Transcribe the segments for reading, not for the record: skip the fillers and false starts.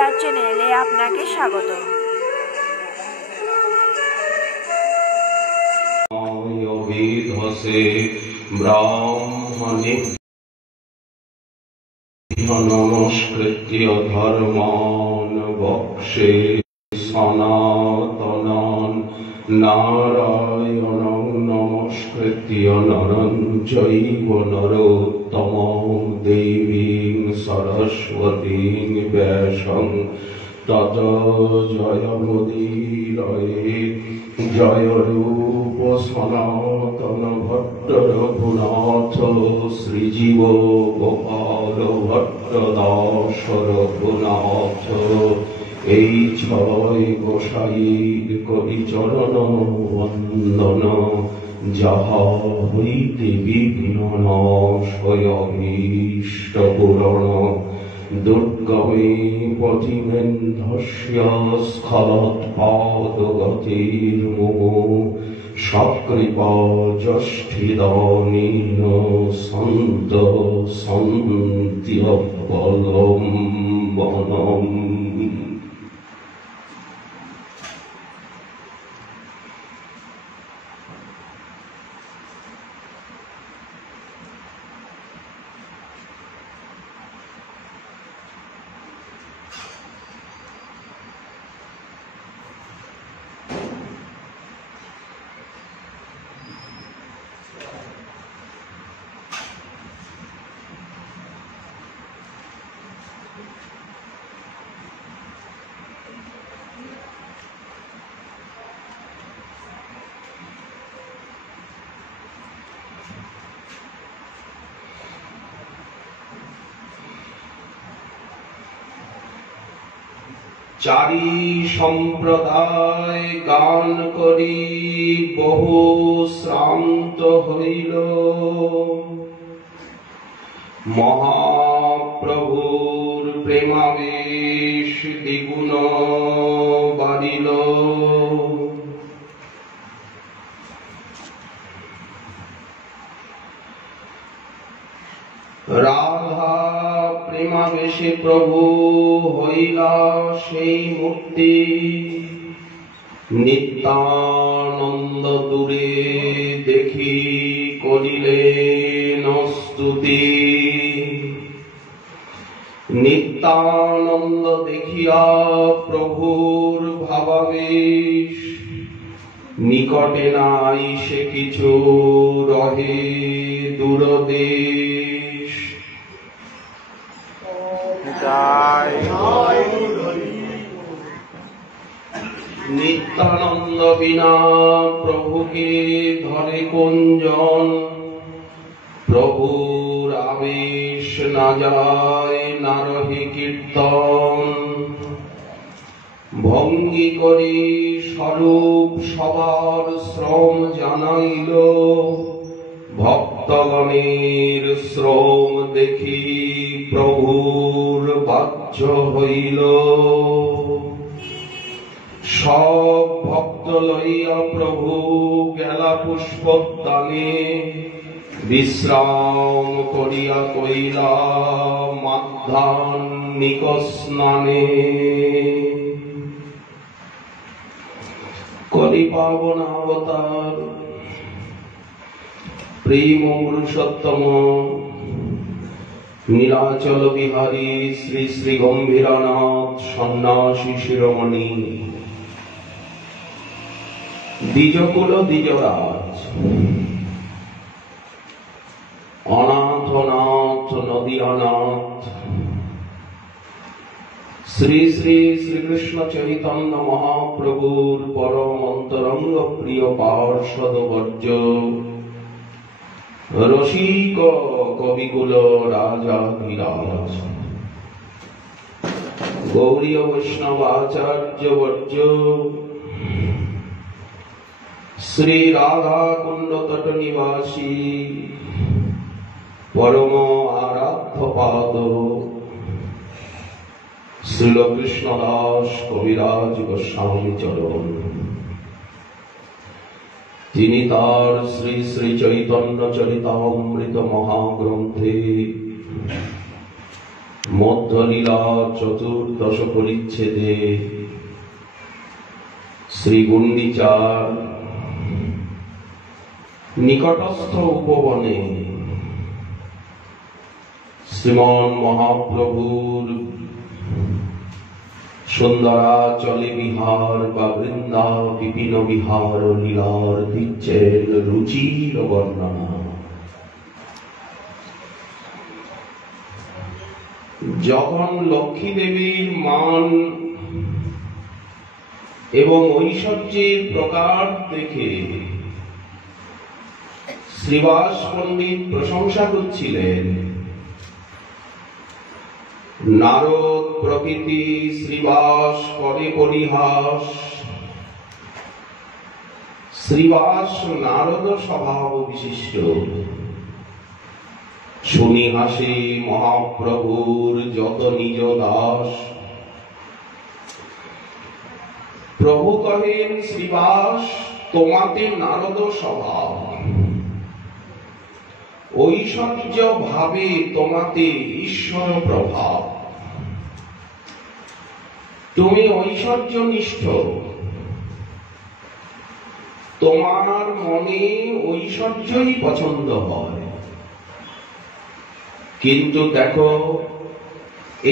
গীতার চ্যানেলে আপনাকে স্বাগত। ব্রাহ্মণে নমস্কৃত্য ধর্মান বক্ষে সনাতনান নারায়ণং নমস্কৃত্য নরং চৈব নরোত্তমং দেবীং সরস্বতীং ব্যাসং ততো জয়মুদীরয়ে জয় রূপ সনাতন ভট্ট রঘুনাথ শ্রীজীব গোপাল ভট্ট দাস রঘুনাথ এই ছয় গোসাইর করিচরণ বন্দন যাহা হইতে বিঘ্ন নাশয় অভীষ্ট পূরণ দুর্গমে পথিমেন্ধস্য স্খলৎপাদগতির্মুমুঃ সকৃপা যষ্ঠিদানেন সন্ত সন্ত্যবলম্বনম। চারি সম্প্রদায় গান করি বহু শ্রান্ত হইল, মহাপ্রভুর প্রেমাবেশ দ্বিগুণ বাড়িল। রাধা প্রেমাবেশে প্রভু হইলা সেই মূর্তি, নিত্যানন্দ দূরে দেখি করিলেন স্তুতি। নিত্যানন্দ দেখিয়া প্রভুর ভাবাবেশ, নিকটে নাই সে কিছু রহে দূরদেশ। নিত্যানন্দ বিনা প্রভুকে ধরে কোনজন, প্রভুর আবেশ না যায় না রহে কীর্তন। ভঙ্গি করি স্বরূপ সবার শ্রম জানাইল, ভক্তগণের শ্রম দেখি প্রভুর বাহ্য হইল। সব ভক্ত লইয়া প্রভু গেলা পুষ্পদানে, বিশ্রাম করিয়া কইলা মাধ্যাহ্নিক স্নানে। কলি পাবন অবতার প্রেম পুরুষোত্তম নীলাচল বিহারী শ্রী শ্রী গম্ভীরানাথ সন্ন্যাসী শিরোমণি দ্বিজকুল দ্বিজরাজ অনাথনাথ নদীনাথ শ্রী শ্রী শ্রীকৃষ্ণ চৈতন্য মহাপ্রভুর পরম অন্তরঙ্গ প্রিয় পার্ষদ বর্জ, রসিক কবিকুল রাজাধিরাজ, গৌরীয় বৈষ্ণব আচার্য বর্জ, শ্রী রাধা কুণ্ড তট নিবাসী পরম আরাধ্য পাদ শ্রীল কৃষ্ণদাস কবিরাজ গোস্বামী চরণ। তিনি তার শ্রী শ্রী চৈতন্য চরিতামৃত মহাগ্রন্থে মধ্য ব্রজলীলা চতুর্দশ পরিচ্ছেদে শ্রী গুন্ডিচার নিকটস্থ উপবনে শ্রীমন মহাপ্রভুর সুন্দরাচলে বিহার বা বৃন্দা বিপিন বিহার লীলার দিচ্ছেন রুচির বর্ণনা। যখন লক্ষ্মী দেবীর মান এবং ঐশ্বর্যের প্রকার দেখে শ্রীবাস পণ্ডিত প্রশংসা করছিলেন, নারদ প্রকৃতি শ্রীবাস করে পরিহাস। শ্রীবাস নারদ স্বভাব বিশিষ্ট, শুনি হাসে মহাপ্রভুর যত নিজ দাস। প্রভু কহেন শ্রীবাস তোমাতে নারদ স্বভাব, ঐশ্বর্য ভাবে তোমাতে ঈশ্বর প্রভাব। তুমি ঐশ্বর্য নিষ্ঠ, তোমার মনে ঐশ্বর্যই পছন্দ হয়। কিন্তু দেখো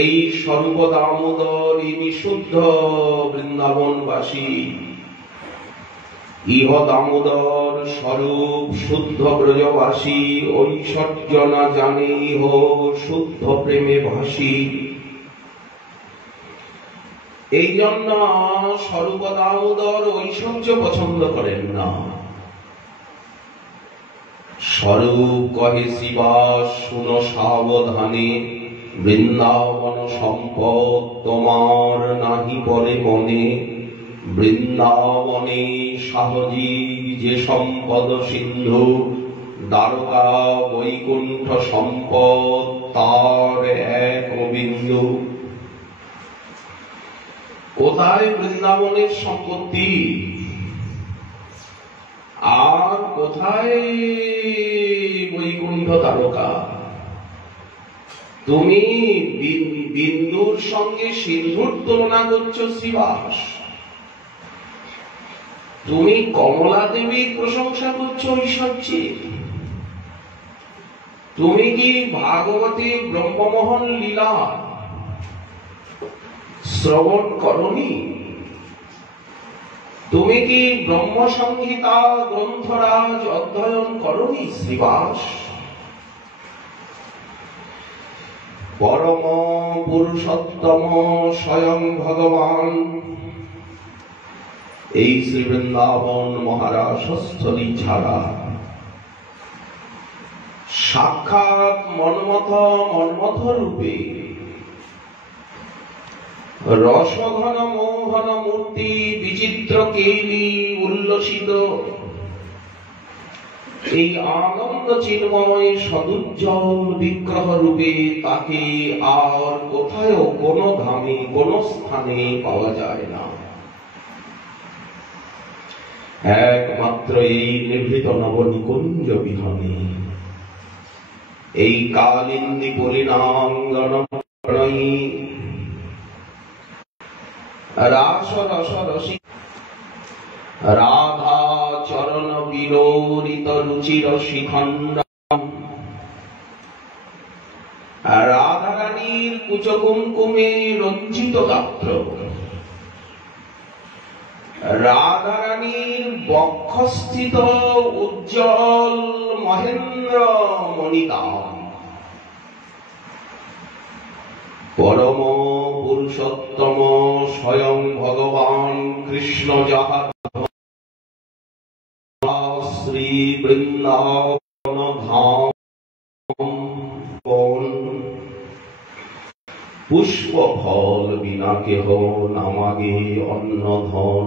এই স্বরূপ দামোদর ইনি শুদ্ধ বৃন্দাবনবাসী, ইহ দামোদর স্বরূপ শুদ্ধ ব্রজবাসী, ঐশ্বর্য না জানে ইহ শুদ্ধ প্রেমে ভাসী। এই জন্য স্বরূপ দামোদর ঐশ্বর্য পছন্দ করেন না। স্বরূপ কহে শ্রীবাস শুনো সাবধানে, বৃন্দাবন সম্পদ তোমার নাহি পরে মনে। বৃন্দাবনে সাহজীব যে সম্পদ সিন্ধু, দ্বারকা বৈকুণ্ঠ সম্পদ তার এক বিন্দু। কোথায় বৃন্দাবনের সম্পত্তি আর কোথায় বৈকুণ্ঠ দ্বারকা? তুমি বিন্দুর সঙ্গে সিন্ধুর তুলনা করছো শ্রীবাস। তুমি কমলা দেবীর প্রশংসা করছো ঐশ্বর্যে। তুমি কি ভাগবতী ব্রহ্মমোহন লীলা শ্রবণ করনি? তুমি কি ব্রহ্ম সংহিতা গ্রন্থরাজ অধ্যয়ন করনি শ্রীবাস? পরম পুরুষোত্তম স্বয়ং ভগবান এই শ্রী বৃন্দাবন মহারাজস্থলী ছাড়া সাক্ষাৎ মন্মথ রূপে রসঘন মোহন মূর্তি বিচিত্র কেলি উল্লসিত এই আনন্দ চিন্ময় সদুজ্জ্বল বিগ্রহ রূপে তাকে আর কোথাও কোন ধামে কোন স্থানে পাওয়া যায় না। একমাত্র এই নিভৃত নবনিকুঞ্জ বিহনে এই কালিন্দী পরিণাঙ্গন প্রণয়ী রাস রস রসি রাধা চরণ বিলোরিত রুচির শিখণ্ড, রাধারানীর কুচ কুমকুমে রঞ্জিত গাত্র, রাধারানীর বক্ষস্থিত উজ্জ্বল মহেন্দ্র মণিদান, পরম পুরুষোত্তম স্বয়ং ভগবান কৃষ্ণ যাহা শ্রী বৃন্দাবন ধাম পুষ্প ফল বিনা কেহ নামাগে অন্ন ধন,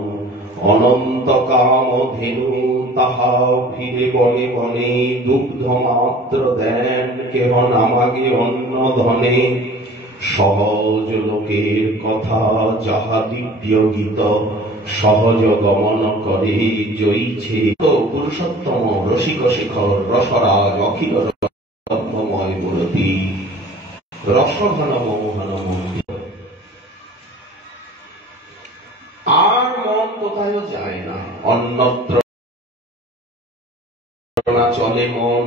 অনন্ত কাম ধেনু তাহা ফিরে বনে বনে, দুগ্ধ মাত্র দেন কেহ নামাগে অন্ন ধনে। সহজ লোকের কথা যাহা দিব্য গীত, সহজ গমন করে জয়ীছে পুরুষোত্তম রসিক শেখর রসরাজ অখিল রত্নময় মূরতি। রসঘন মোহন মন্দির। আর মন কোথায় যায় না, অন্যত্র না চলে মন।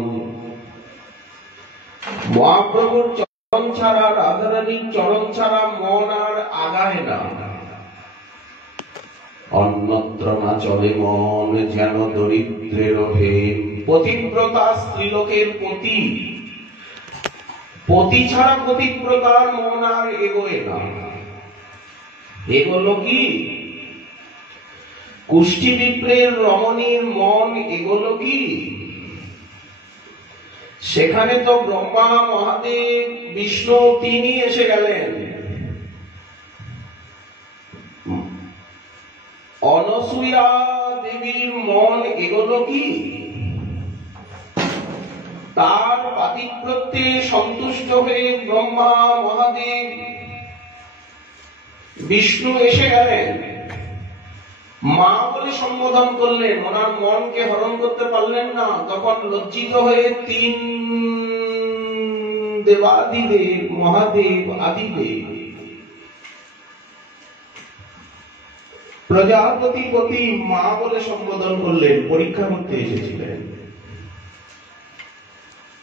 মহাপ্রভুর চরণ ছাড়া, রাধারানীর চরণ ছাড়া মন আর আগায় না। অন্যত্র না চলে মন, যেন দরিদ্রের হেম। পতিব্রতা স্ত্রীলোকের পতি, পতি ছাড়া পতিব্রতার মন আর এগোয় না। এগোলো কি? কুষ্টি বিপ্রের রমণীর মন এগোলো কি? সেখানে তো ব্রহ্মা, মহাদেব, বিষ্ণু তিনি এসে গেলেন। অনসূয়া দেবীর মন এগোলো কি? তার পাতিব্রত্যে সন্তুষ্ট হয়ে ব্রহ্মা, মহাদেব, বিষ্ণু এসে গেলেন, মা বলে সম্বোধন করলেন। ওনার মনকে হরণ করতে পারলেন না। তখন লজ্জিত হয়ে তিন দেবাদিদেব, মহাদেব, আদিদেব, প্রজাপতিপতি মা বলে সম্বোধন করলেন। পরীক্ষা করতে এসেছিলেন।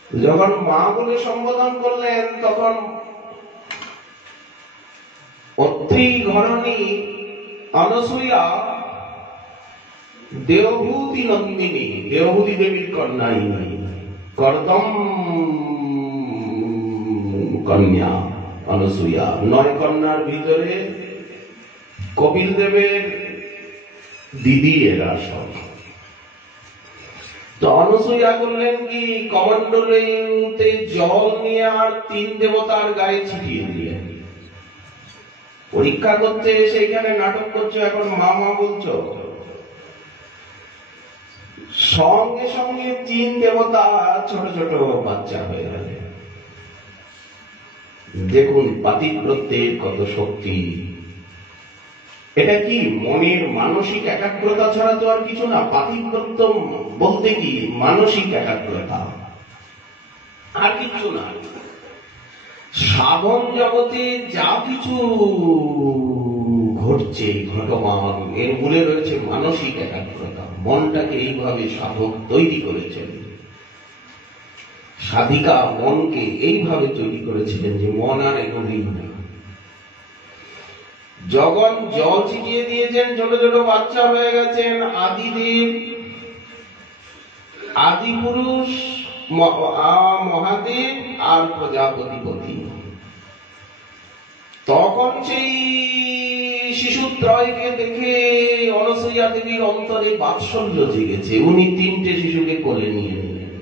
যখন মা বলে সম্বোধন করলেন, তখন অত্রি ঘরণী অনসূয়া দেবভূতি নন্দিনী, দেবভূতি দেবীর কন্যাই কর্দম কন্যা অনসূয়া। 9 কন্যার ভিতরে কপিল দেবের দিদি এরা সব। তো অনসূয়া করলেন কি, কমণ্ডলুতে জল নিয়ে আর 3 দেবতার গায়ে ছিটিয়ে দিলেন। পরীক্ষা করতে সেইখানে নাটক করছো, এখন মা মা বলছো। সঙ্গে সঙ্গে 3 দেবতা ছোট ছোট বাচ্চা হয়ে গেল। দেখুন পাতিব্রত্যের কত শক্তি। এটা কি মনের মানসিক একাগ্রতা ছাড়া তো আর কিছু না। পাতিব্রত্য বলতে কি মানসিক একাগ্রতা, আর কিছু না। সাধন জগতে যা কিছু ঘটছে, ঘটমান, এর মূলে রয়েছে মানসিক একাগ্রতা। মনটাকে এইভাবে সাধক তৈরি করেছেন। সাধিকা মনকে এইভাবে তৈরি করেছিলেন যে মন আর এগোবেই না। যখন জল ছিটিয়ে দিয়েছেন, ছোট ছোট বাচ্চা হয়ে গেছেন আদিদেব, আদি পুরুষ, মহাদেব আর প্রজাপতিপতি। তখন সেই শিশুত্রয়কে দেখে অনসূয়া দেবীর অন্তরে বাৎসল্য জেগেছে। উনি 3টে শিশুকে কোলে নিয়ে নিলেন,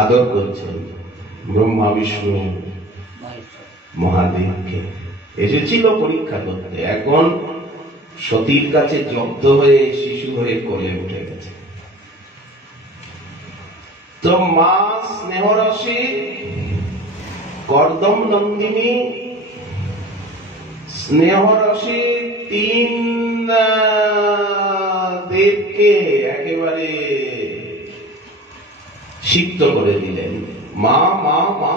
আদর করছেন। ব্রহ্মা, বিষ্ণু, মহাদেবকে এসেছিল পরীক্ষা করতে। এখন সতীর কাছে জব্দ হয়ে শিশু হয়ে কোলে উঠে গেছে। তো মা স্নেহরসে কর্দম নন্দিনী স্নেহরসে 3 দেবকে একেবারে সিক্ত করে দিলেন। মা মা মা।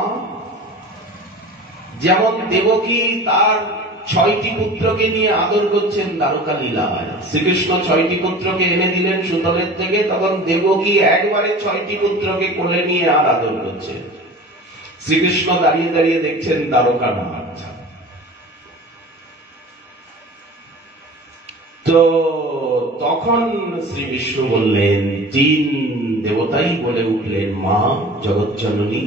যেমন দেবকী তার 6টি পুত্রকে নিয়ে আদর করছেন দ্বারকা লীলায়। শ্রীকৃষ্ণ 6টি পুত্রকে এনে দিলেন সুতলের থেকে, তখন দেবকী একবারে 6টি পুত্রকে কোলে নিয়ে আর আদর করছেন। শ্রীকৃষ্ণ দাঁড়িয়ে দাঁড়িয়ে দেখছেন দ্বারকা নাচ। তো তখন শ্রী বিষ্ণু বললেন, 3 দেবতাই বলে উঠলেন, মা জগৎজননী,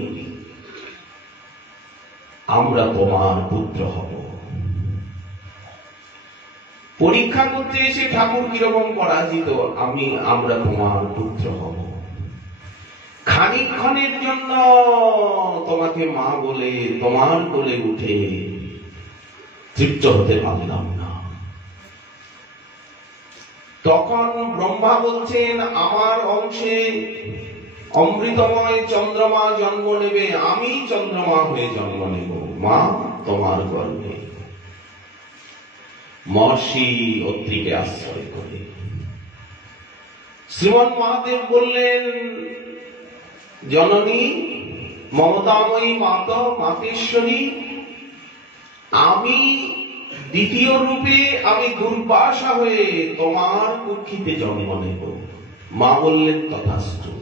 আমরা তোমার পুত্র হব। পরীক্ষা করতে এসে ঠাকুর কিরকম পরাজিত, আমরা তোমার পুত্র হব। খানিকক্ষণের জন্য তোমাকে মা বলে তোমার কোলে উঠে তৃপ্ত হতে পারলাম না। তখন ব্রহ্মা বলছেন, আমার অংশে অমৃতময় চন্দ্রমা জন্ম নেবে, আমি চন্দ্রমা হয়ে জন্ম নেব মা তোমার গর্ভে। মহর্ষি অত্রিকে আশ্রয় করে শ্রীমন মহাদেব বললেন, জননী মমতাময়ী মাতেশ্বরী, আমি দ্বিতীয় রূপে আমি দুর্বাসা হয়ে তোমার কুক্ষিতে জন্ম নেব। মা বললেন তথাস্তু,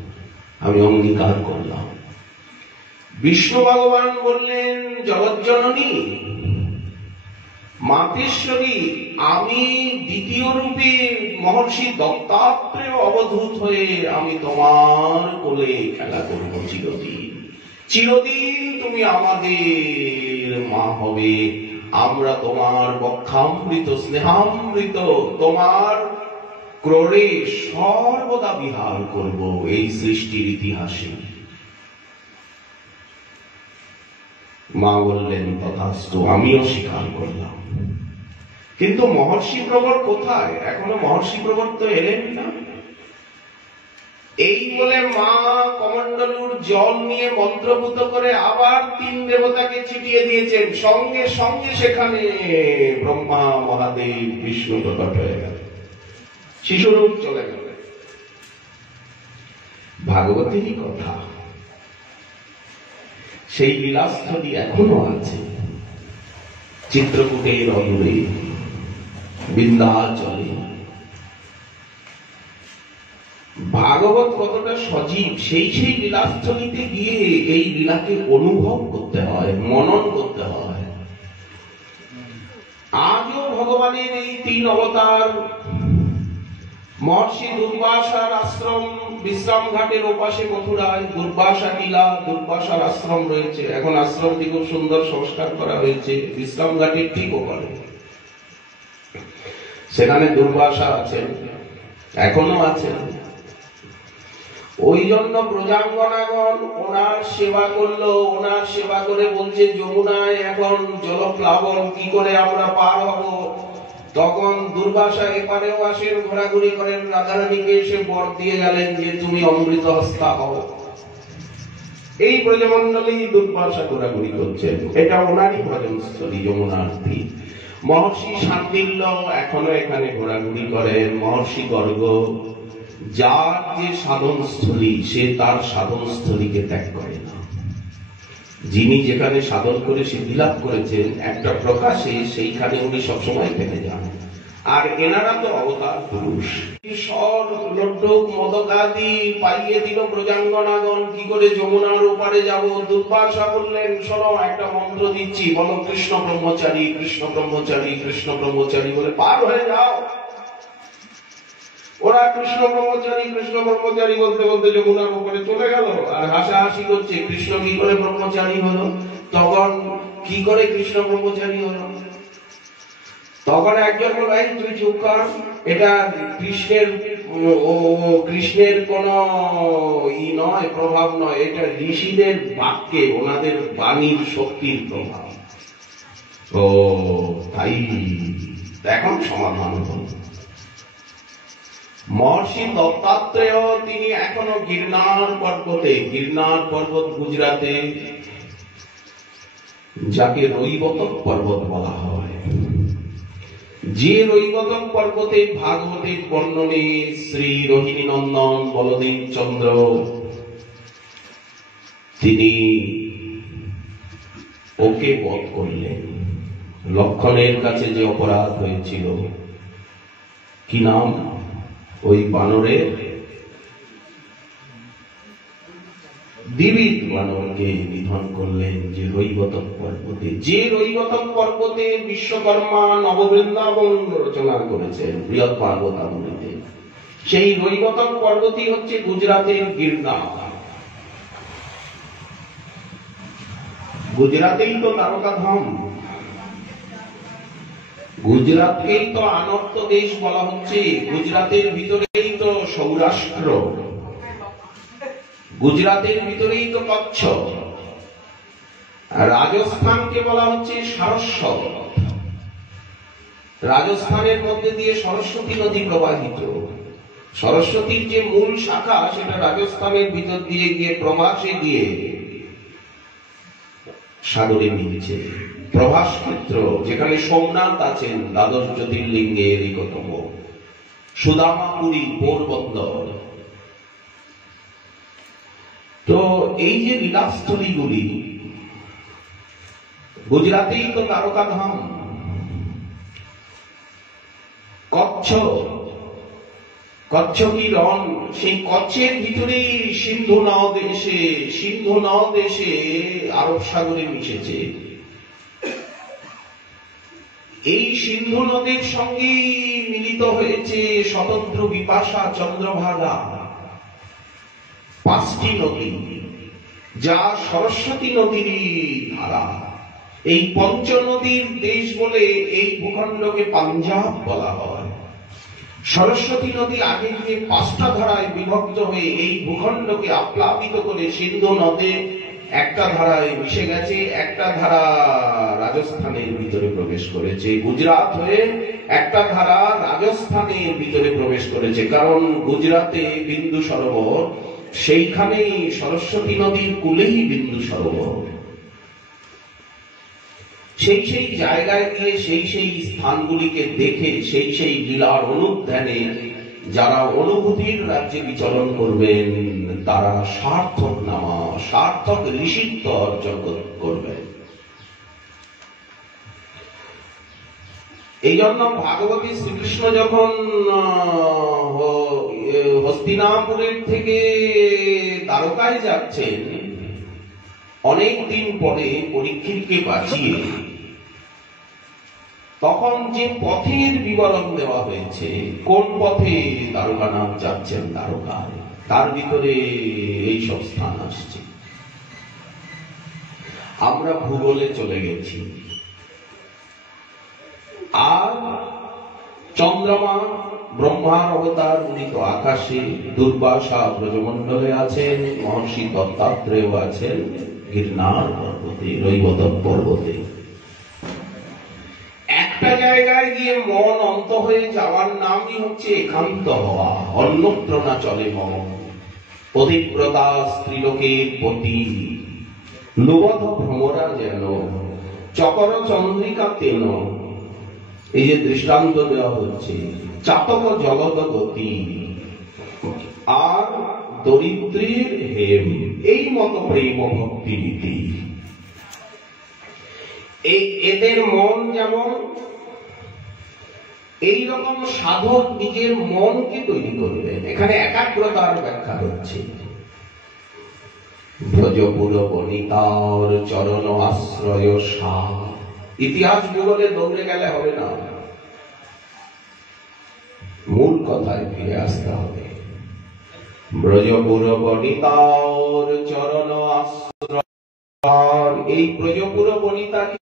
আমি অঙ্গীকার করলাম। বিষ্ণু ভগবান বললেন জগজ্জননী মাতেশ্বরী, আমি দ্বিতীয় রূপে মহর্ষি দত্তাত্রেয় অবধূত হয়ে আমি তোমার কোলে খেলা করব চিরদিন। চিরদিন তুমি আমাদের মা হবে, আমরা তোমার বক্ষামৃত স্নেহামৃত তোমার ক্রোড়ে সর্বদা বিহার করব এই সৃষ্টির ইতিহাসে। মা বললেন তথাস্তু, আমিও স্বীকার করলাম। কিন্তু মহর্ষি প্রবর কোথায়? এখনো মহর্ষি প্রবর তো এলেন না। এই বলে মা কমণ্ডলুর জল নিয়ে মন্ত্রপুত করে আবার 3 দেবতাকে ছিটিয়ে দিয়েছেন। সঙ্গে সঙ্গে সেখানে ব্রহ্মা মহাদেব বিষ্ণু প্রকট হয়ে গেল, শিশুরূপ চলে গেল। ভাগবতেরই কথা, সেই লীলাস্থলী এখনো আছে চিত্রকূটের অদূরে বিন্ধ্যাচলে। ভাগবত কতটা সজীব, সেই লীলাস্থলীতে গিয়ে এই লীলাকে অনুভব করতে হয়, মনন করতে হয়। আজও ভগবানের এই 3 অবতার মহর্ষি দুর্বাসার আশ্রম বিশ্রাম ঘাটের ওপাশে মথুরায় দুর্বাসা টিলা, দুর্বাসার আশ্রম রয়েছে। এখন আশ্রমটি খুব সুন্দর সংস্কার করা হয়েছে বিশ্রাম ঘাটের ঠিক ওপারে। সেখানে দুর্বাসা আছেন, এখনো আছেন। ওই জন্য প্রজাঙ্গনাগণ ওনার সেবা করলো। ওনার সেবা করে বলছে যমুনায় এখন জলপ্লাবন, কি করে আমরা পার হব? তখন দুর্বাসা এপারেও আসেন, ঘোরাঘুরি করেন, রাধারানীকে এসে বর দিয়ে গেলেন যে তুমি অমৃত হস্তা হও। এই ব্রজমণ্ডলী দুর্বাসা ঘোরাঘুরি করছেন, এটা ওনারই ভজনস্থলী যমুনার তীর। মহর্ষি শান্তিল্য এখনো এখানে ঘোরাঘুরি করেন। মহর্ষি গর্গ যার যে সাধনস্থলী, সে তার সাধনস্থলীকে ত্যাগ করে না। যিনি যেখানে সাধন করে সিদ্ধিলাভ করেছেন একটা প্রকাশে, সেইখানে উনি সবসময় থেকে যান। আর এনারা তো অবতার পুরুষ। মদকাদি পাইয়ে দিল প্রজাঙ্গনাগণ, কি করে যমুনার ওপারে যাব? দুর্বাসা বললেন শোনো, একটা মন্ত্র দিচ্ছি, বলো কৃষ্ণ ব্রহ্মচারী, কৃষ্ণ ব্রহ্মচারী, কৃষ্ণ ব্রহ্মচারী বলে পার হয়ে যাও। ওরা কৃষ্ণ ব্রহ্মচারী, কৃষ্ণ ব্রহ্মচারী বলতে বলতে যমুনার উপরে চলে গেল। আর হাসাহাসি করছে, কৃষ্ণ কি করে ব্রহ্মচারী হলো? তখন কি করে কৃষ্ণ ব্রহ্মচারী হলো? তখন একজন বলল, এই তুই চুপ কর, এটা কৃষ্ণের কোন নয়, প্রভাব নয়, এটা ঋষিদের বাক্যে, ওনাদের বাণীর শক্তির প্রভাব। ও তাই, এখন সমাধান হল। মহর্ষি দত্তাত্রেয় তিনি এখনো গিরনার পর্বতে, গিরনার পর্বত গুজরাতে, যাকে রৈবতক পর্বত বলা হয়, যে রৈবতক পর্বতে ভাগবতের বর্ণনে শ্রী রোহিণী নন্দন বলদেব চন্দ্র তিনি ওকে বধ করলেন। লক্ষণের কাছে যে অপরাধ হয়েছিল, কি নাম ওই বানরের? দিবিত বানরকে নিধন করলেন যে রৈবতক পর্বতে। যে রৈবতক পর্বতে বিশ্বকর্মা নববৃন্দাবন রচনা করেছেন বৃহৎ পার্বতাবলীতে, সেই রৈবতক পর্বতই হচ্ছে গুজরাটের গিরনার। গুজরাতেই তো তারকাধাম, গুজরাটকেই তো আনর্ত দেশ বলা হচ্ছে, গুজরাটের ভিতরেই তো সৌরাষ্ট্র, গুজরাটের ভিতরেই তো কচ্ছ, রাজস্থানকে বলা হচ্ছে সারস্বত। রাজস্থানের মধ্যে দিয়ে সরস্বতী নদী প্রবাহিত। সরস্বতীর যে মূল শাখা, সেটা রাজস্থানের ভিতর দিয়ে গিয়ে প্রভাসে গিয়ে সাগরে মিলছে। প্রভাস ক্ষেত্র, যেখানে সোমনাথ আছেন দ্বাদশ জ্যোতির্লিঙ্গের একতম, সুদামাপুরী পোরবন্দর, তো এই যে লীলাস্থলীগুলি, গুজরাতেই তো তারকা ধাম, কচ্ছ, কচ্ছ কি রণ, সেই কচ্ছের ভিতরেই সিন্ধু নদ এসে আরব সাগরে মিশেছে। এই সিন্ধু নদীর সঙ্গেই মিলিত হয়েছে স্বতন্ত্র, বিপাশা, চন্দ্রভাগা, 5টি নদী, যা সরস্বতী নদীরই ধারা। এই পঞ্চনদীর দেশ বলে এই ভূখণ্ডকে পাঞ্জাব বলা হয়। সরস্বতী নদী আগে গিয়ে 5টা ধারায় বিভক্ত হয়ে এই ভূখণ্ডকে আপ্লাবিত করে সিন্ধু নদে একটা ধারায় মিশে গেছে, একটা ধারা রাজস্থানের ভিতরে প্রবেশ করেছে, গুজরাট হয়ে একটা ধারা রাজস্থানের ভিতরে প্রবেশ করেছে। কারণ গুজরাতে বিন্দু সরোবর, সেইখানেই সরস্বতী নদীর কূলেই বিন্দু সরোবর। সেই জায়গায় গিয়ে সেই স্থানগুলিকে দেখে সেই লীলার অনুধ্যানে যারা অনুভূতির রাজ্যে বিচরণ করবেন, তারা সার্থক ঋষিত্ব অর্জন করবেন। এই জন্য ভাগবতী শ্রীকৃষ্ণ যখন হস্তিনাপুরের থেকে দ্বারকায় যাচ্ছেন, অনেক দিন পরে পরীক্ষিতকে বাঁচিয়ে, তখন যে পথের বিবরণ দেওয়া হয়েছে, কোন পথে দ্বারকানাথ যাচ্ছেন দ্বারকায়, তার ভিতরে এই সব স্থান আসছে। আমরা ভূগোলে চলে গেছি। আর চন্দ্রমা ব্রহ্মার অবতার, উনি তো আকাশে, দুর্বাসা ব্রজমণ্ডলে আছেন, মহর্ষি দত্তাত্রেয় আছেন গিরনার পর্বতে, রৈবত পর্বতে। একটা জায়গায় গিয়ে মন অন্ত হয়ে যাওয়ার নামই হচ্ছে একান্ত হওয়া। অন্যত্র না চলে মন, অধিব্রতা স্ত্রীলোকের পতি, লুবধ ভ্রমরা যেন, চকর চন্দ্রিকা তেন। এই যে দৃষ্টান্ত দেওয়া হচ্ছে, চাতক জগৎ গতি আর দরিদ্রের হেম, এই মত প্রেম ভক্তি রীতি। এদের মন যেমন, এইরকম সাধক নিজের মনকে তৈরি করবেন। এখানে একাগ্রতার ব্যাখ্যা হচ্ছে। ব্রজপুর বনিতার চরণ আশ্রয় সার। ইতিহাস ভূগোলে দৌড়ে গেলে হবে না, মূল কথায় ফিরে আসতে হবে। ব্রজপুর বনিতার চরণ আশ্রয়। এই ব্রজপুর বনিতাকে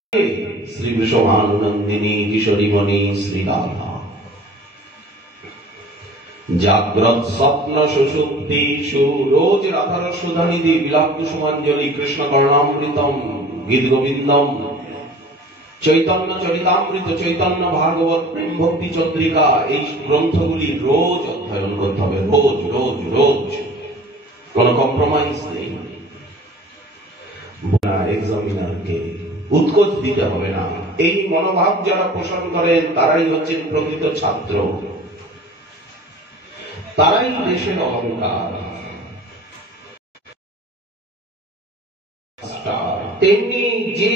শ্রী বৃষভানুনন্দিনী কিশোরীমণি শ্রীরাধা। জাগ্রত স্বপ্ন সুষুপ্তিষু রোজ রাধার সুধানিধি, বিলাপ কুসুমাঞ্জলি, কৃষ্ণ কর্ণামৃতম, গীত গোবিন্দম, চৈতন্য চরিতামৃত, চৈতন্য ভাগবত, প্রেম ভক্তি চন্দ্রিকা, এই গ্রন্থগুলি রোজ অধ্যয়ন করতে হবে। রোজ রোজ রোজ, কোন কম্প্রোমাইজ নেই। এক্সামিনারকে উৎকোচ দিতে হবে না। এই মনোভাব যারা পোষণ করেন, তারাই হচ্ছেন প্রকৃত ছাত্র, তারাই দেশের অহংকার। তেমনি যে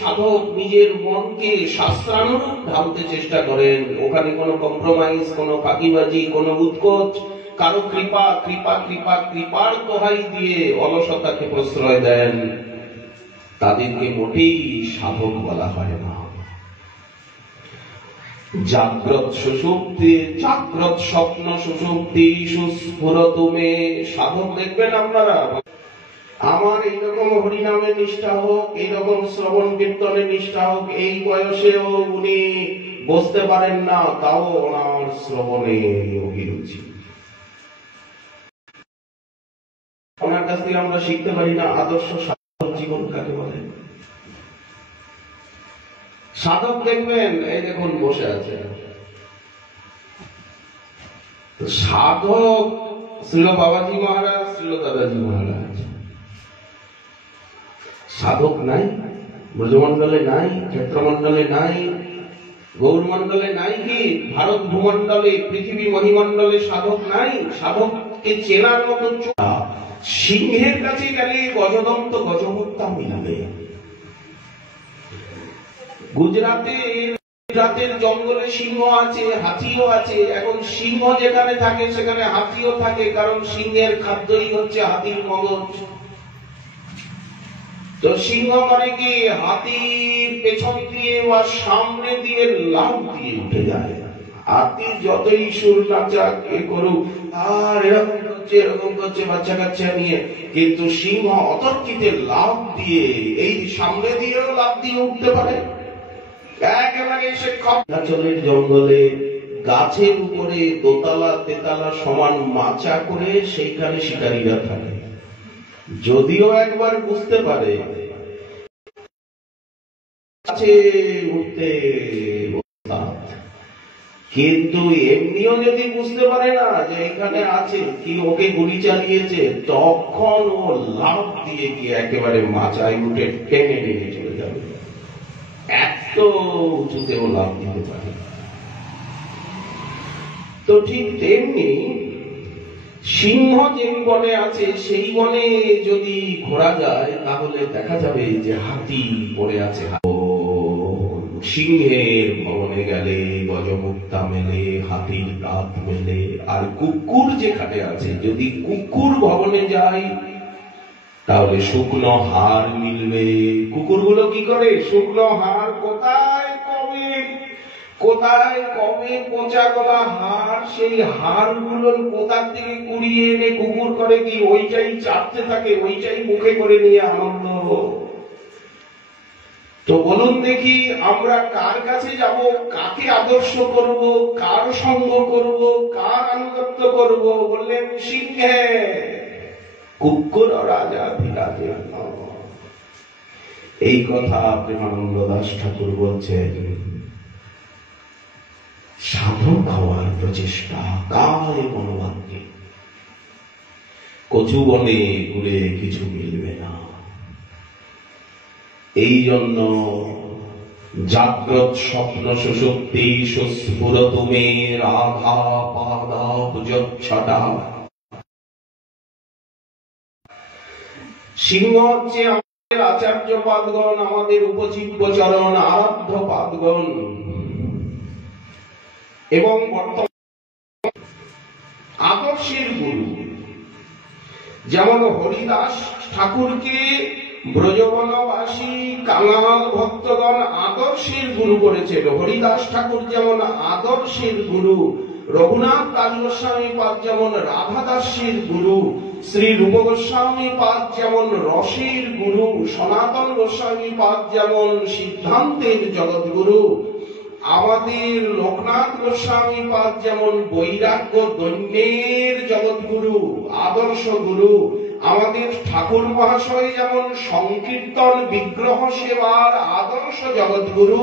সাধক নিজের মনকে শাস্ত্রানুরূপ ঢালতে চেষ্টা করেন, ওখানে কোনো কম্প্রোমাইজ, কোনো ফাঁকিবাজি, কোনো উৎকোচ, কারো কৃপা কৃপা কৃপা কৃপার দোহাই দিয়ে অলসতাকে প্রশ্রয় দেন, তাদেরকে মোটেই সাধক বলা হয় না। জাগ্রত সুষুপ্তি, জাগ্রত স্বপ্ন সুষুপ্তি সুস্ফুরত মে। সাধক দেখবেন আপনারা, আমার এইরকম হরিনামে নিষ্ঠা হোক, এইরকম শ্রবণ কীর্তনে নিষ্ঠা হোক, এই বয়সেও উনি বসতে পারেন না, তাও ওনার শ্রবণে অভিরুচি। ওনার কাছ থেকে আমরা শিখতে পারি না আদর্শ সাধক জীবন কাকে বলে। সাধক দেখবেন, এই দেখুন বসে আছে সাধক, শ্রীল বাবাজি মহারাজ, শ্রীল দাদাজি মহারাজ। সাধক নাই, ব্রজমন্ডলে নাই, ক্ষেত্রমন্ডলে নাই, গৌরমন্ডলে নাই, কি ভারত ভূমন্ডলে, পৃথিবী মহিমন্ডলে সাধক নাই। সাধককে চেনার মতো সিংহের কাছে গেলে গজদন্ত গজমুক্তা মিলবে। গুজরাতের জঙ্গলে সিংহ আছে, হাতিও আছে। এখন সিংহ যেখানে থাকে সেখানে হাতিও থাকে, কারণ সিংহের খাদ্যই হচ্ছে হাতির মগজ। তো সিংহ করে কি, হাতির পেছন দিয়ে বা সামনে দিয়ে লাফ দিয়ে উঠে যায়। হাতি যতই সুর নাচা করুক আর এরকম করছে বাচ্চা কাচ্চা নিয়ে, কিন্তু সিংহ অতর্কিতে লাফ দিয়ে এই সামনে দিয়েও লাফ দিয়ে উঠতে পারে। একেবারে সে খন্ডাচলের জঙ্গলে গাছের উপরে দোতলা তেতলা সমান মাচা করে সেইখানে শিকারীরা থাকে। যদিও একবার বুঝতে পারে উঠতে, কিন্তু এমনিও যদি বুঝতে পারে না যে এখানে আছে কি ওকে গুলি চালিয়েছে, তখন ও লাফ দিয়ে গিয়ে একেবারে মাচায় উঠে টেনে টেনে চলে যাবে। এত উঁচুতেও লাভ দিতে পারে। তো ঠিক তেমনি সিংহ যে বনে আছে সেই বনে যদি ঘোরা যায় তাহলে দেখা যাবে যে হাতি পড়ে আছে। সিংহের ভবনে গেলে গজমুক্তা মেলে, হাতির দাঁত মেলে। আর কুকুর যেখানে আছে, যদি কুকুর ভবনে যায় তাহলে শুকনো হাড় মিলবে। কুকুরগুলো কি করে, শুকনো হাড় কোথায় কমে পচা গলা হাড়, সেই হাড়গুলোর কোথার থেকে কুড়িয়ে এনে কুকুর করে কি ওইটাই চাপতে থাকে, ওইটাই মুখে করে নিয়ে আনন্দ। তো বলুন দেখি, আমরা কার কাছে যাব, কাকে আদর্শ করব, কার সঙ্গ করব, কার আনুগত্য করব? বললেন সিংহে। কুকুর রাজা বিরাজে। এই কথা প্রেমানন্দ দাস ঠাকুর বলছেন। সাধক হওয়ার প্রচেষ্টা কায় মনোবাক্যে, কচু বনে ঘুরে কিছু মিলবে না। এই জন্য জাগ্রত স্বপ্ন সুষুপ্তি সুস্ফুরত মে রাধা পাদাবজচ্ছটা। সিংহ হচ্ছে আমাদের আচার্য পাদগণ, আমাদের উপজীব্য চরণ আরাধ্য পাদগণ। এবং বর্তমান আদর্শের গুরু, যেমন হরিদাস ঠাকুরকে ব্রজবনবাসী কাঙাল ভক্তগণ আদর্শের গুরু করেছিল। হরিদাস ঠাকুর যেমন আদর্শের গুরু, রঘুনাথ দাস গোস্বামী পাদ যেমন রাধা দাসের গুরু, শ্রী রূপ গোস্বামী পাদ যেমন রসের গুরু, সনাতন গোস্বামী পাদ যেমন সিদ্ধান্তের জগৎগুরু, আমাদের লোকনাথ গোস্বামী পাদ যেমন বৈরাগ্য দৈন্যের জগৎগুরু, আদর্শ গুরু, আমাদের ঠাকুর মহাশয় যেমন সংকীর্তন বিগ্রহ সেবার আদর্শ জগৎগুরু,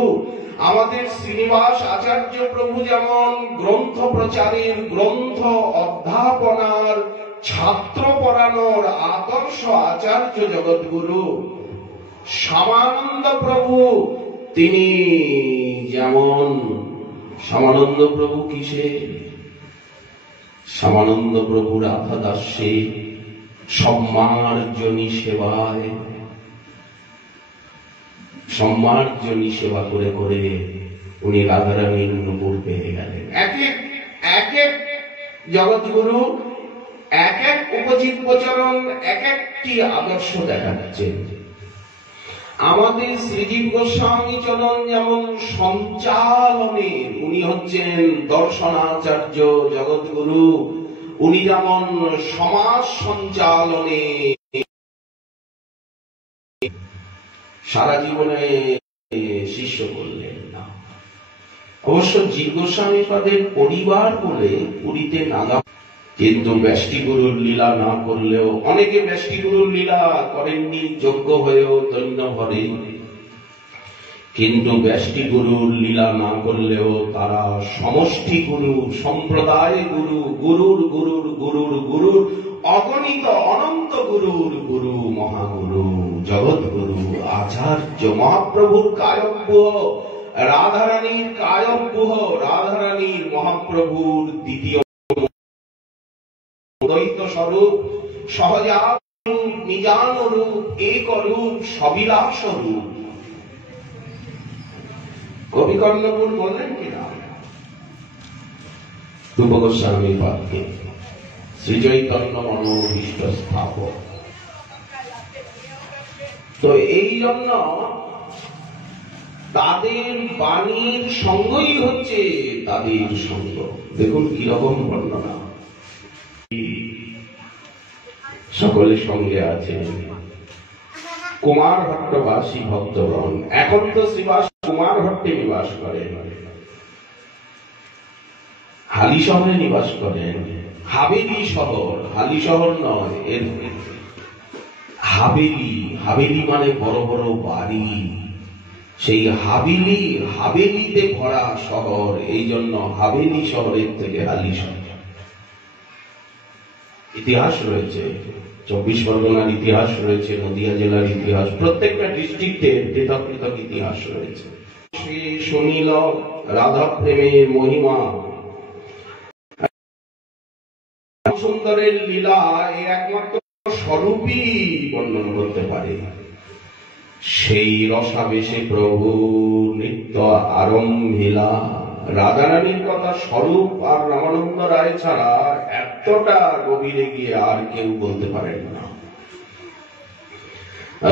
আমাদের শ্রীনিবাস আচার্য প্রভু যেমন গ্রন্থ প্রচারের, গ্রন্থ অধ্যাপনার, ছাত্র পড়ানোর আদর্শ আচার্য জগৎগুরু, শ্যামানন্দ প্রভু তিনি যেমন, শ্যামানন্দ প্রভু কিসে? শ্যামানন্দ প্রভু রাধা দাসে সম্মার্জনী সেবায়, সম্মার্জনী সেবা করে করে উনি রাধারানীর নূপুর পেয়ে গেলেন। এক এক জগৎগুরু, এক এক উপজীব্য চরণ এক একটি আদর্শ দেখাচ্ছেন। আমাদের শ্রীজীব গোস্বামী চরণ যেমন সঞ্চালনে, উনি হচ্ছেন দর্শনাচার্য জগৎগুরু, উনি যেমন সমাজ সঞ্চালনে সারা জীবনে শিষ্য করলেন না। অবশ্য জীব গোস্বামী পাদের পরিবার বলে পুরীতে নাগা, কিন্তু ব্যষ্টি গুরুর লীলা না করলেও, অনেকে ব্যষ্টি গুরুর লীলা করেননি যোগ্য হয়েও দৈন্য ভরে, কিন্তু ব্যষ্টি গুরুর লীলা না করলেও তারা সমষ্টি গুরু, সম্প্রদায় গুরু, গুরুর গুরুর গুরুর গুরুর অগণিত অনন্ত গুরুর গুরু, মহাগুরু, জগৎগুরু, আচার্য মহাপ্রভুর কায়ব্য, রাধারানীর কায়ব্য, রাধারানীর মহাপ্রভুর দ্বিতীয় দ্বৈত স্বরূপ, সহজাত রূপ, নিজান রূপ, এক রূপ, সবিলাস রূপ। কবি কর্ণপুর বললেন কিনা রূপ গোস্বামী পাদকে, শ্রীচৈতন্য মনোভীষ্ট স্থাপক। তো এই জন্য তাদের বাণীর সঙ্গই হচ্ছে তাদের সঙ্গ। দেখুন কিরকম বর্ণনা। সকলের সঙ্গে আছেন কুমার ভট্টবাসী ভক্তগণ। এখন তো শ্রীবাস কুমার ভট্টে নিবাস করেন, হালি শহরে নিবাস করেন। হাবেলি শহর, হালি শহর নয়, এর হাবেলি। হাবেলি মানে বড় বড় বাড়ি। সেই হাবেলিতে ভরা শহর, এই জন্য হাবেলি শহরের থেকে হালি শহর। ইতিহাস রয়েছে, 24 পরগনার ইতিহাস রয়েছে, নদিয়া জেলার ইতিহাস, প্রত্যেকটা ডিস্ট্রিক্টের পৃথক পৃথক ইতিহাস রয়েছে। সে শুনিল রাধা প্রেমের মহিমা, সুন্দরের লীলা এর একমাত্র স্বরূপই বর্ণন করতে পারে। সেই রসাবেশে প্রভু নৃত্য আরম্ভিলা। রাধারানীর কথা স্বরূপ আর রামানন্দ রায় ছাড়া এতটা গভীরে গিয়ে আর কেউ বলতে পারেন না।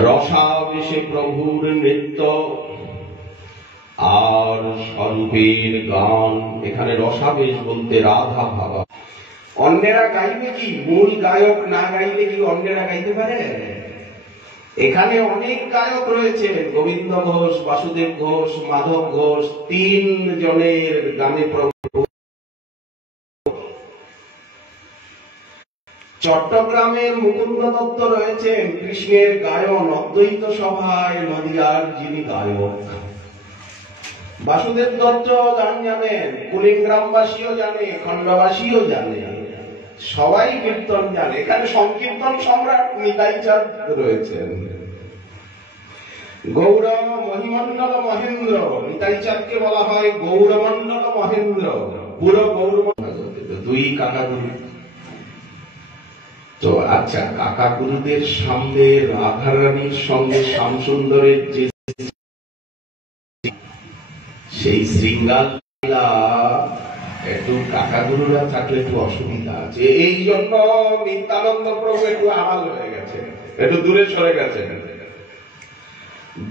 রসাবেশে প্রভুর নৃত্য আর স্বরূপের গান। এখানে রসাবেশ বলতে রাধা ভাবা। অন্যেরা গাইবে কি? মূল গায়ক না গাইলে কি অন্যেরা গাইতে পারে? এখানে অনেক গায়ক রয়েছে, গোবিন্দ ঘোষ, বাসুদেব ঘোষ, মাধব ঘোষ, 3 জনের গানে প্রভু। চট্টগ্রামের মুকুন্দ দত্ত রয়েছেন কৃষ্ণের গায়ন অদ্বৈত সভায় নদিয়ার যিনি গায়ক। বাসুদেব দত্ত গান জানেন, কুলিগ্রামবাসীও জানে, খণ্ডবাসীও জানে, সবাই কীর্তন জানে। এখানে সংকীর্তন সম্রাট নিতাই চাঁদ রয়েছেন। গৌর মহিমণ্ডল মহেন্দ্র, নিতাই চাঁদকে বলা হয় গৌরমণ্ডল মহেন্দ্র, পুরো গৌর। 2 কাকা গুরু। তো আচ্ছা, কাকা গুরুদের সামনে রাধারানীর সঙ্গে শ্যামসুন্দরের যে সেই শৃঙ্গার, একটু কাকা গুরুরা থাকলে একটু অসুবিধা আছে। এই জন্য নিত্যানন্দ প্রভু একটু আড়াল হয়ে গেছে, একটু দূরে সরে গেছেন।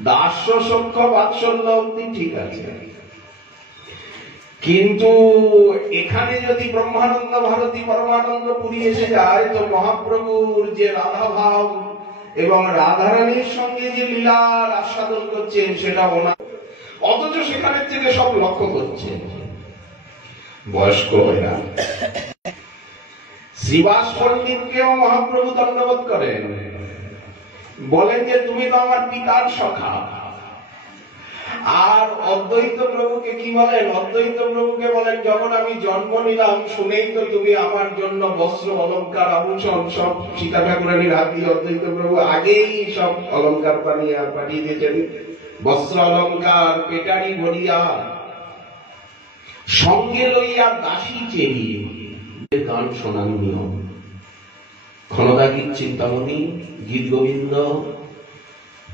দাস্য সখ্য বাৎসল্য অব্দি ঠিক আছে, কিন্তু এখানে যদি ব্রহ্মানন্দ ভারতী পরমানন্দ পুরী এসে যায়, তো মহাপ্রভুর যে রাধা ভাব এবং রাধারানীর সঙ্গে যে লীলার আস্বাদন করছেন সেটা ওনার, অথচ সেখানের থেকে সব লক্ষ্য করছেন বয়স্ক এরা। শ্রীবাস পণ্ডিতকেও মহাপ্রভু দণ্ডবোধ করেন, বলেন যে তুমি তো আমার পিতার সখা। আর অদ্বৈত প্রভুকে কি বলেন? অদ্বৈত প্রভুকে বলেন, যখন আমি জন্ম নিলাম শুনেই তো তুমি আমার জন্য বস্ত্র অলঙ্কার আভূষণ সব সীতা ঠাকুরানীর হাত দিয়ে অদ্বৈত প্রভু আগেই সব অলঙ্কার পাঠিয়ে দিয়েছেন। বস্ত্র অলঙ্কার পেটারি ভরিয়া সঙ্গে লইয়া দাসী চেরি। গান শোনান নিয়ম। ক্ষণদা গীত চিন্তামণি, গীত গোবিন্দ,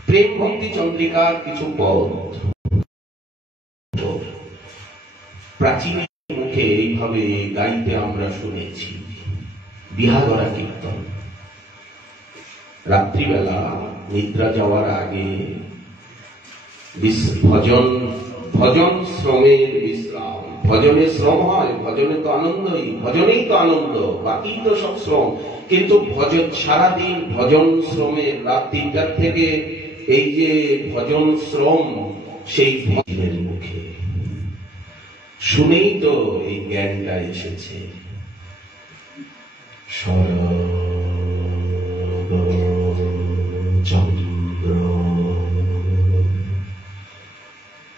প্রেম ভক্তি চন্দ্রিকার কিছু পদ প্রাচীন মুখে এইভাবে গাইতে আমরা শুনেছি। বিহাগরা কীর্তন, রাত্রিবেলা নিদ্রা যাওয়ার আগে ভজন শ্রমের বিশ্রাম। ভজনে শ্রম হয়, ভজনে তো আনন্দই, ভজনেই তো আনন্দ, বাকি তো সব শ্রম। কিন্তু ভজন সারাদিন ভজন শ্রমের, রাত 3টা থেকে এই যে ভজন শ্রম, সেই ভজনের মুখে শুনেই তো এই জ্ঞানটা এসেছে। চন্দ্র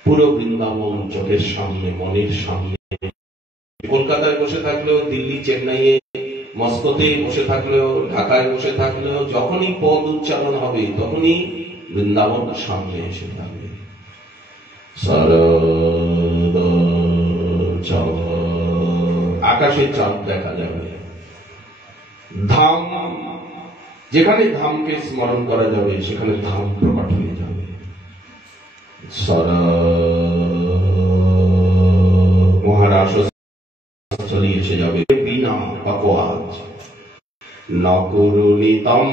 পুরো বৃন্দাবন চোখের সামনে, মনের সামনে। কলকাতায় বসে থাকলেও, দিল্লি, চেন্নাইয়ে, মস্কোতে বসে থাকলেও, ঢাকায় বসে থাকলেও, যখনই পদ উচ্চারণ হবে তখনই বৃন্দাবন সামনে এসে থাকবে। আকাশে চাঁদ দেখা যাবে, ধাম যেখানে ধামকে স্মরণ করা যাবে সেখানে ধাম প্রকট হয়ে যাবে। মহারাষ্ট্র চলে এসে যাবে বিনা অপরাধ নকরুণিতম্বিনী।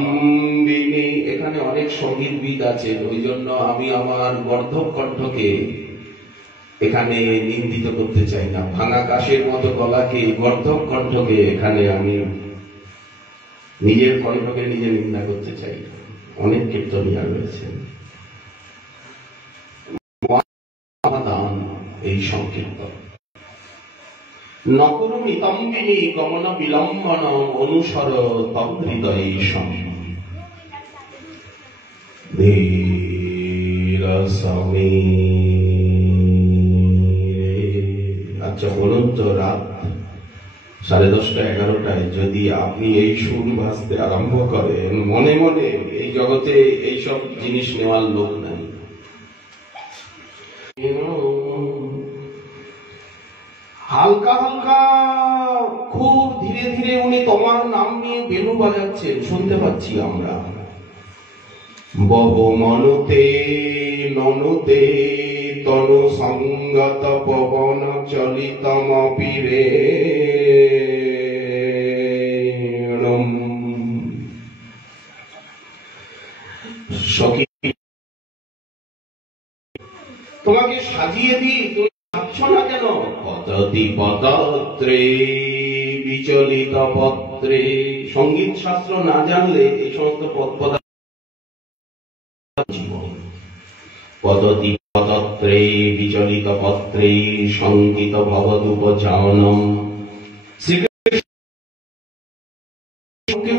এখানে অনেক সঙ্গীতবিদ আছেন, ওই জন্য আমি আমার গর্ধব কণ্ঠকে এখানে নিন্দিত করতে চাই না। ভাঙা কাশের মতো গলাকে, গর্ধব কণ্ঠকে এখানে আমি নিজের কণ্ঠকে নিজে নিন্দা করতে চাই না। অনেক কীর্তনিয়া রয়েছেন, এই সংকীর্তন নকরুণিতম্বিনী গমন বিলম্বন অনুসর তম হৃদয়ে আচ্ছা বলুন তো, রাত 10:30 11টায় যদি আপনি এই সুর বাজতে আরম্ভ করেন, মনে মনে এই জগতে এইসব জিনিস নেওয়ার লোক নাই। হালকা হালকা খুব ধীরে ধীরে উনি তোমার নাম নিয়ে বেলু বাজাচ্ছেন, শুনতে পাচ্ছি আমরা। বব মনুতে ননুতে তনু সঙ্গত পবন চলিতম পীরে সখী তোমাকে সাজিয়ে দিই, তুমি ভাবছ না কেন? পদতি পদত্রে বিচলিত পত্রে। সঙ্গীত শাস্ত্র না জানলে এই সমস্ত পদ জীবন। পদতি পদত্রে বিচলিত পত্রে সঙ্গীত ভবদুপজানম। শ্রীকৃষ্ণ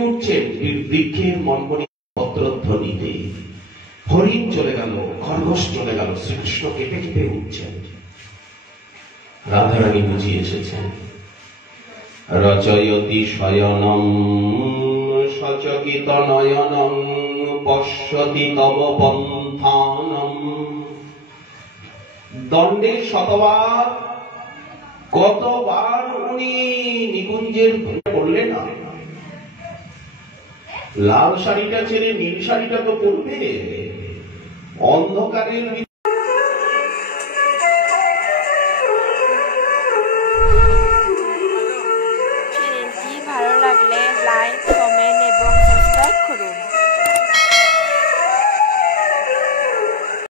উঠছেন বৃক্ষের মনমণি পত্রধ্বনিতে। হরিণ চলে গেল, খরগোশ চলে গেল, শ্রীকৃষ্ণ কেঁপে কেঁপে উঠছেন। রাধারানী বুঝিয়ে এসেছেন। রচয়তি শয়নম সচকিত নয়নম পশ্যতি তব পন্থানম। দণ্ডে শতবার, কতবার উনি নিকুঞ্জের পড়লেন না। লাল শাড়িটা ছেড়ে নীল শাড়িটা তো পরবে। অন্ধকারের